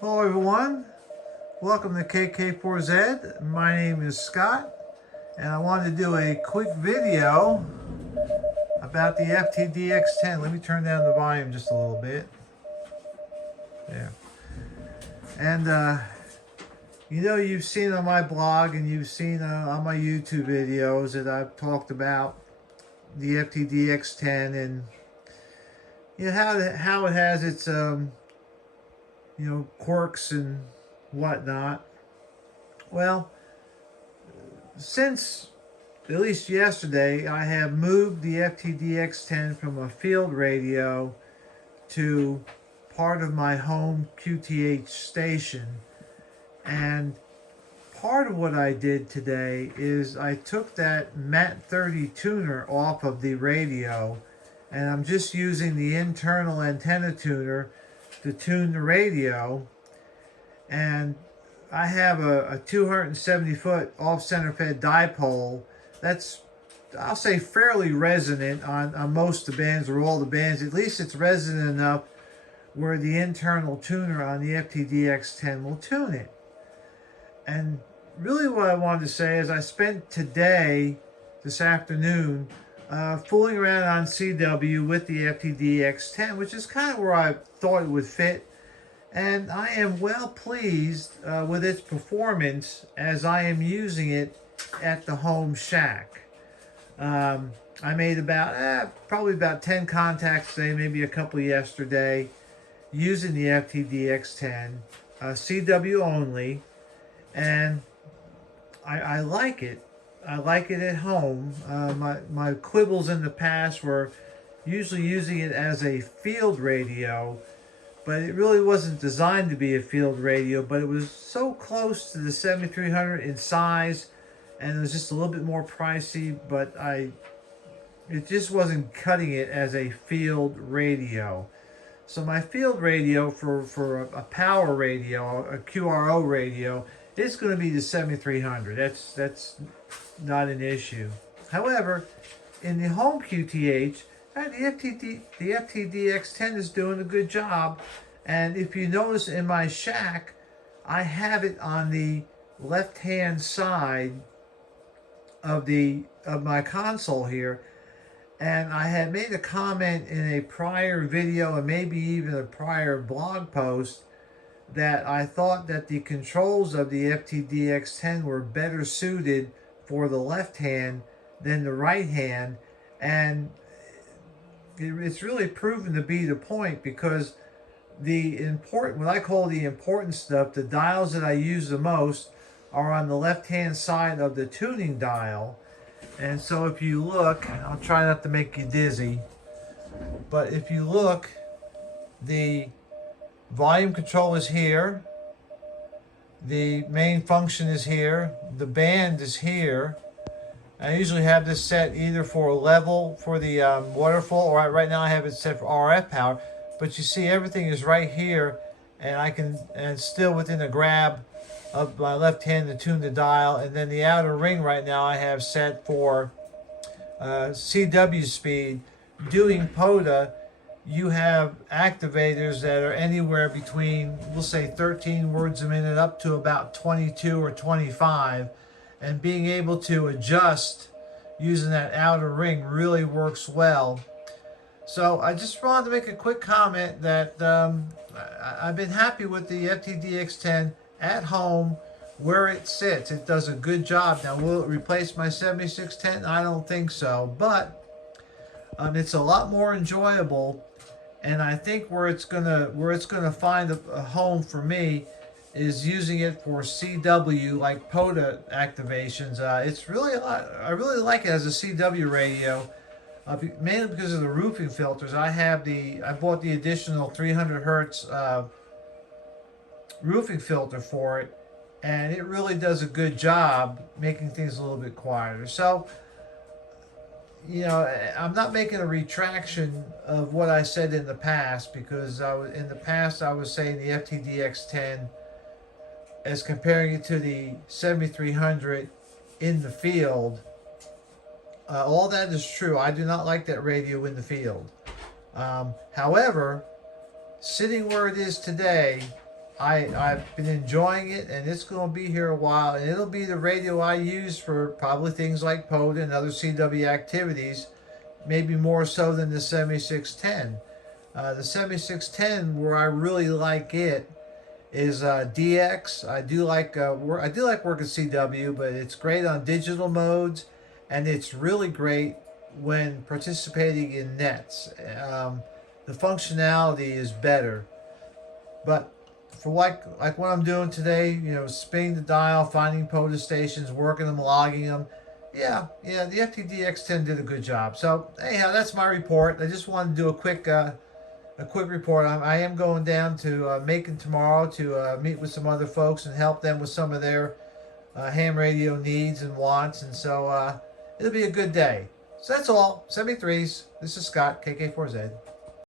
Hello everyone, welcome to KK4Z. My name is Scott and I wanted to do a quick video about the FTDX10. Let me turn down the volume just a little bit. There. And you've seen on my blog and you've seen on my YouTube videos that I've talked about the FTDX10 and how it has its quirks and whatnot. Well, since at least yesterday, I have moved the FTDX10 from a field radio to part of my home QTH station. And part of what I did today is I took that MAT30 tuner off of the radio, and I'm just using the internal antenna tuner to tune the radio. And I have a 270 foot off center fed dipole that's, I'll say, fairly resonant on most of the bands or all the bands. At least it's resonant enough where the internal tuner on the FTDX10 will tune it. And really what I wanted to say is I spent this afternoon, fooling around on CW with the FTDX10, which is kind of where I thought it would fit. And I am well pleased with its performance as I am using it at the home shack. I made probably about 10 contacts today, maybe a couple yesterday, using the FTDX10, CW only, and I like it. I like it at home. My quibbles in the past were usually using it as a field radio, but it really wasn't designed to be a field radio, but it was so close to the 7300 in size, and it was just a little bit more pricey, but it just wasn't cutting it as a field radio. So my field radio for a power radio, a QRO radio, it's going to be the 7300. That's not an issue. However, in the home QTH, the FTDX10 is doing a good job. And if you notice in my shack, I have it on the left-hand side of my console here. And I had made a comment in a prior video and maybe even a prior blog post that I thought that the controls of the FTDX10 were better suited for the left hand than the right hand, and it's really proven to be the point, because what I call the important stuff, the dials that I use the most, are on the left hand side of the tuning dial. And so if you look, I'll try not to make you dizzy, but if you look, the volume control is here, the main function is here, the band is here. I usually have this set either for level for the waterfall, or right now I have it set for RF power. But you see everything is right here, and it's still within a grab of my left hand to tune the dial. And then the outer ring right now I have set for CW speed. Doing POTA, you have activators that are anywhere between, we'll say, 13 words a minute up to about 22 or 25. And being able to adjust using that outer ring really works well. So I just wanted to make a quick comment that I've been happy with the FTDX10 at home where it sits. It does a good job. Now, will it replace my 7610? I don't think so, but it's a lot more enjoyable. And I think where it's gonna find a home for me is using it for CW, like POTA activations. It's really a lot. I really like it as a CW radio, mainly because of the roofing filters. I bought the additional 300 hertz roofing filter for it, and it really does a good job making things a little bit quieter. So, I'm not making a retraction of what I said in the past, because in the past I was saying the FTDX10, as comparing it to the 7300 in the field, all that is true. I do not like that radio in the field. However, sitting where it is today, I've been enjoying it, and it's going to be here a while, and it'll be the radio I use for probably things like POTA and other CW activities, maybe more so than the 7610. The 7610, where I really like it, is DX. I do like working CW, but it's great on digital modes, and it's really great when participating in nets. The functionality is better, but for like what I'm doing today, spinning the dial, finding POTA stations, working them, logging them. Yeah, the FTDX10 did a good job. So anyhow, that's my report. I just wanted to do a quick report. I am going down to Macon tomorrow to meet with some other folks and help them with some of their ham radio needs and wants. And so it'll be a good day. So that's all. 73s. This is Scott, KK4Z.